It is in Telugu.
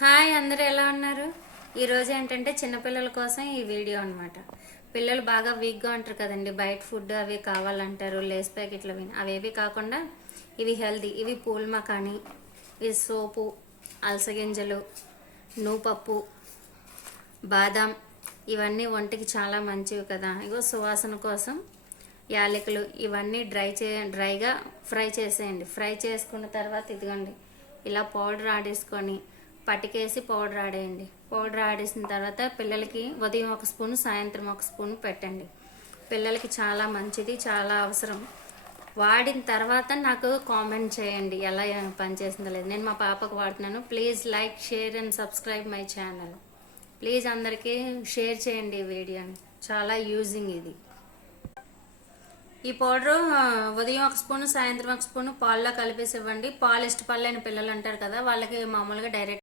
హాయ్, అందరూ ఎలా ఉన్నారు? ఈరోజు ఏంటంటే చిన్నపిల్లల కోసం ఈ వీడియో అనమాట. పిల్లలు బాగా వీక్గా ఉంటారు కదండి, బయట ఫుడ్ అవి కావాలంటారు, లేస్ ప్యాకెట్లు అవేవి కాకుండా ఇవి హెల్దీ. ఇవి పూల్ మకాని, ఇవి సోపు, అలసగింజలు, నూపప్పు, బాదాం, ఇవన్నీ ఒంటికి చాలా మంచివి కదా. ఇగో సువాసన కోసం యాలకులు, ఇవన్నీ డ్రైగా ఫ్రై చేసేయండి. ఫ్రై చేసుకున్న తర్వాత ఇదిగోండి ఇలా పౌడర్ ఆడేసుకొని పటికేసి పౌడర్ ఆడేయండి. పౌడర్ ఆడేసిన తర్వాత పిల్లలకి ఉదయం ఒక స్పూన్, సాయంత్రం ఒక స్పూన్ పెట్టండి. పిల్లలకి చాలా మంచిది, చాలా అవసరం. వాడిన తర్వాత నాకు కామెంట్ చేయండి ఎలా పనిచేసిందో లేదు. నేను మా పాపకు వాడుతున్నాను. Please like, share and subscribe my channel. Please అందరికీ షేర్ చేయండి ఈ వీడియోని. చాలా యూజింగ్ ఇది. ఈ పౌడరు ఉదయం ఒక స్పూన్, సాయంత్రం ఒక స్పూన్ పాల్లో కలిపేసి ఇవ్వండి. పాలు ఇష్టపడలేని పిల్లలు ఉంటారు కదా, వాళ్ళకి మామూలుగా డైరెక్ట్